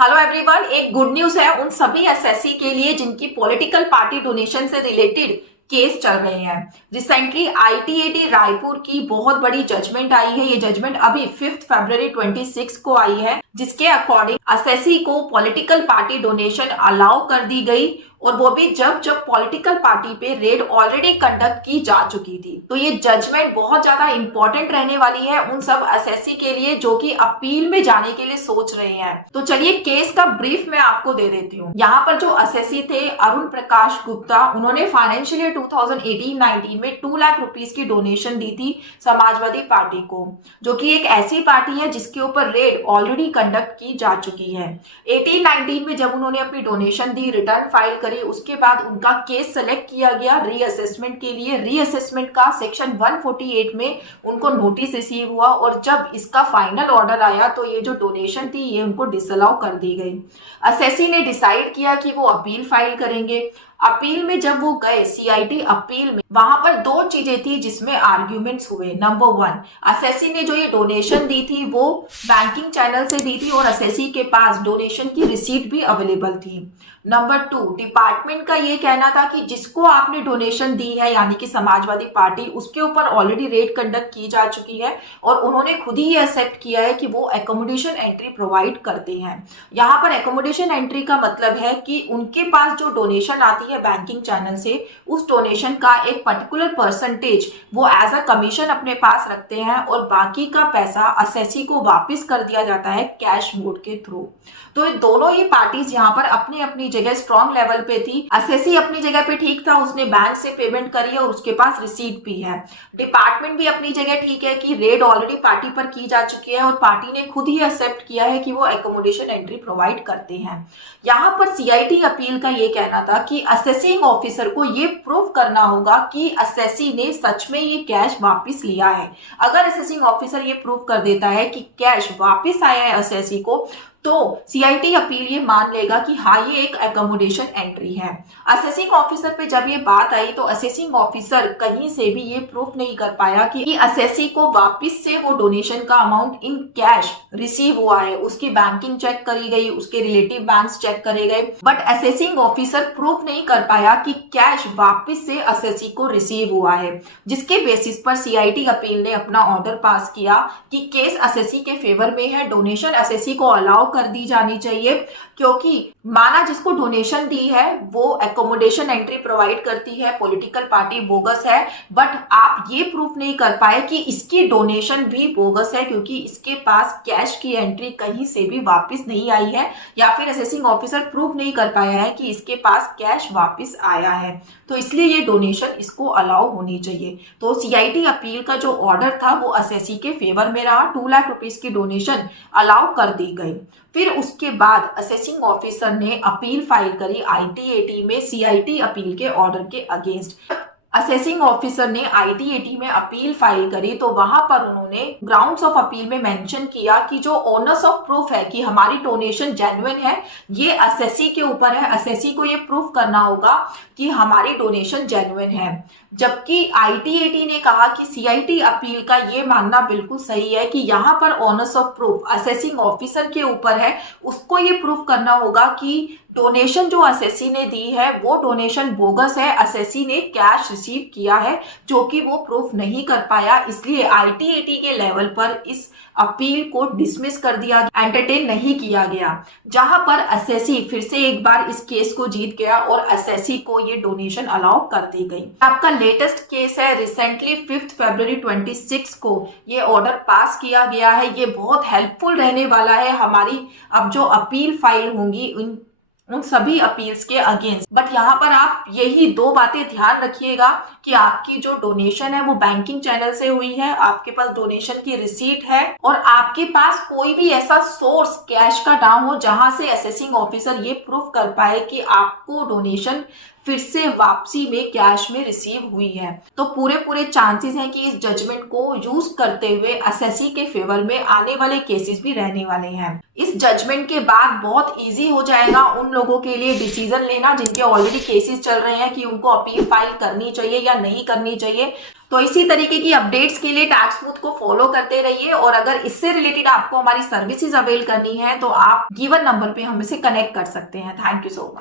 Hello everyone, एक good news है उन सभी एसएससी के लिए जिनकी पॉलिटिकल पार्टी डोनेशन से रिलेटेड केस चल रहे हैं। रिसेंटली आईटीएटी रायपुर की बहुत बड़ी जजमेंट आई है। ये जजमेंट अभी 5 फरवरी 26 को आई है, जिसके अकॉर्डिंग एसएससी को पॉलिटिकल पार्टी डोनेशन अलाउ कर दी गई, और वो भी जब जब पॉलिटिकल पार्टी पे रेड ऑलरेडी कंडक्ट की जा चुकी थी। तो ये जजमेंट बहुत ज्यादा इंपॉर्टेंट रहने वाली है उन सब एसएससी के लिए जो कि अपील में जाने के लिए सोच रहे हैं। तो चलिए केस का ब्रीफ मैं आपको दे देती हूँ। यहाँ पर जो एसएससी थे अरुण प्रकाश गुप्ता, उन्होंने फाइनेंशियल ईयर 2018-19 में 2 लाख रुपीस की डोनेशन दी थी समाजवादी पार्टी को, जो कि एक ऐसी पार्टी है जिसके ऊपर रेड ऑलरेडी कंडक्ट की जा चुकी है। 18-19 में जब उन्होंने अपनी डोनेशन दी, रिटर्न फाइल करी, उसके बाद उनका केस सेलेक्ट किया गया रीअसेसमेंट के लिए। रीअसेसमेंट का सेक्शन 148 में उनको नोटिस रिसीव हुआ, और जब इसका फाइनल ऑर्डर आया तो ये जो डोनेशन थी ये उनको डिसअलाउ कर दी गई। एसएससी ने डिसाइड किया कि वो अपील फाइल करेंगे। अपील में जब वो गए सीआईटी अपील में, वहां पर दो चीजें थी जिसमें आर्ग्यूमेंट्स हुए। नंबर 1, एसएससी ने जो ये डोनेशन दी थी वो बैंकिंग चैनल से दी थी और एसएससी के पास डोनेशन की रिसीट भी अवेलेबल थी। नंबर 2, डिपार्टमेंट का ये कहना था कि जिसको आपने डोनेशन दी है यानी कि समाजवादी पार्टी, उसके ऊपर ऑलरेडी रेड कंडक्ट की जा चुकी है और उन्होंने खुद ही ये एक्सेप्ट किया है कि वो एकोमोडेशन एंट्री प्रोवाइड करते हैं। यहाँ पर एकोमोडेशन एंट्री का मतलब है कि उनके पास जो डोनेशन आती है बैंकिंग चैनल से, उस डोनेशन का एक पर्टिकुलर परसेंटेज वो एज अ कमीशन अपने पास रखते हैं और बाकी का पैसा एसएससी को वापस कर दिया जाता है कैश मोड के थ्रू। तो ये दोनों ही पार्टीज यहाँ पर अपनी अपनी जगह स्ट्रॉन्ग लेवल पे थी। एसएससी अपनी जगह पे ठीक था, उसने बैंक से पेमेंट करी है और उसके पास रिसीट भी है। डिपार्टमेंट भी अपनी जगह ठीक है कि रेड ऑलरेडी पार्टी पर की जा चुकी है और पार्टी ने खुद ही एक्सेप्ट किया है कि वो एकोमोडेशन एंट्री प्रोवाइड करते हैं। यहाँ पर सीआईटी अपील का ये कहना था कि असेसिंग ऑफिसर को ये प्रूव करना होगा कि एसएससी ने सच में ये कैश वापस लिया है। अगर असेसिंग ऑफिसर ये प्रूव कर देता है कि कैश वापस आया है एसएससी को, तो सीआईटी अपील ये मान लेगा कि हाँ ये एक एकोमोडेशन एंट्री है। असेसिंग ऑफिसर पे जब ये बात आई तो असेसिंग ऑफिसर कहीं से भी ये प्रूफ नहीं कर पाया कि एसएससी को वापस से वो डोनेशन का अमाउंट इन कैश रिसीव हुआ है। उसकी बैंकिंग चेक करी गई, उसके रिलेटिव बैंक्स चेक करे गए, बट असेसिंग ऑफिसर प्रूफ नहीं कर पाया कि कैश वापस से एसएससी को रिसीव हुआ है, जिसके बेसिस पर सीआईटी अपील ने अपना ऑर्डर पास किया कि केस एसएससी के फेवर में है, डोनेशन एसएससी को अलाउ कर दी जानी चाहिए, क्योंकि माना जिसको डोनेशन दी है वो एकोमोडेशन एंट्री प्रोवाइड करती है, पॉलिटिकल पार्टी बोगस है, बट आप ये प्रूफ नहीं कर पाए कि इसकी डोनेशन भी बोगस है क्योंकि इसके पास कैश की एंट्री कहीं से भी वापस नहीं आई है, या फिर असेसिंग ऑफिसर प्रूफ नहीं कर पाया है कि इसके पास कैश वापस आया है, तो इसलिए ये डोनेशन इसको अलाउ होनी चाहिए। तो सीआईटी अपील का जो ऑर्डर था वो एसएससी के फेवर में रहा। 2 लाख रुपीस की डोनेशन अलाउ कर दी गई। फिर उसके बाद असेसिंग ऑफिसर ने अपील फाइल करी आईटीएटी में सीआईटी अपील के ऑर्डर के अगेंस्ट। असेसिंग ऑफिसर ने आईटीएटी में अपील फाइल करी तो वहां पर उन्होंने ग्राउंड्स ऑफ अपील में मेंशन किया कि जो ऑनर्स ऑफ प्रूफ है कि हमारी डोनेशन जेन्युइन है, ये एसएससी के ऊपर है। एसएससी को ये प्रूफ करना होगा कि हमारी डोनेशन जेन्युइन है। जबकि आईटीएटी ने कहा कि सीआईटी अपील का ये मानना बिल्कुल सही है कि यहाँ पर honours of proof assessing officer के ऊपर है, उसको ये प्रूफ करना होगा कि डोनेशन जो एसएससी ने दी है वो डोनेशन बोगस है, एसएससी ने कैश रिसीव किया है, जो कि वो प्रूफ नहीं कर पाया। इसलिए आईटीएटी के लेवल पर इस अपील को डिसमिस कर दिया, एंटरटेन नहीं किया गया, जहां पर एसएससी फिर से एक बार इस केस को जीत गया और एसएससी को ये डोनेशन अलाउ कर दी गई। आपका लेटेस्ट केस है, रिसेंटली 5 फरवरी 26 को ये ऑर्डर पास किया गया है। ये बहुत हेल्पफुल रहने वाला है हमारी अब जो अपील फाइल होंगी उन सभी अपील्स के अगेंस्ट। बट यहाँ पर आप यही 2 बातें ध्यान रखिएगा कि आपकी जो डोनेशन है वो बैंकिंग चैनल से हुई है, आपके पास डोनेशन की रिसीट है और आपके पास कोई भी ऐसा सोर्स कैश का ना हो जहां से असेसिंग ऑफिसर ये प्रूफ कर पाए कि आपको डोनेशन फिर से वापसी में कैश में रिसीव हुई है। तो पूरे चांसेस हैं कि इस जजमेंट को यूज करते हुए एसएससी के फेवर में आने वाले केसेस भी रहने वाले हैं। इस जजमेंट के बाद बहुत इजी हो जाएगा उन लोगों के लिए डिसीजन लेना जिनके ऑलरेडी केसेस चल रहे हैं कि उनको अपील फाइल करनी चाहिए या नहीं करनी चाहिए। तो इसी तरीके की अपडेट्स के लिए टैक्स बूथ को फॉलो करते रहिए, और अगर इससे रिलेटेड आपको हमारी सर्विसेज अवेल करनी है तो आप गिवन नंबर पे हमसे कनेक्ट कर सकते हैं। Thank you so much.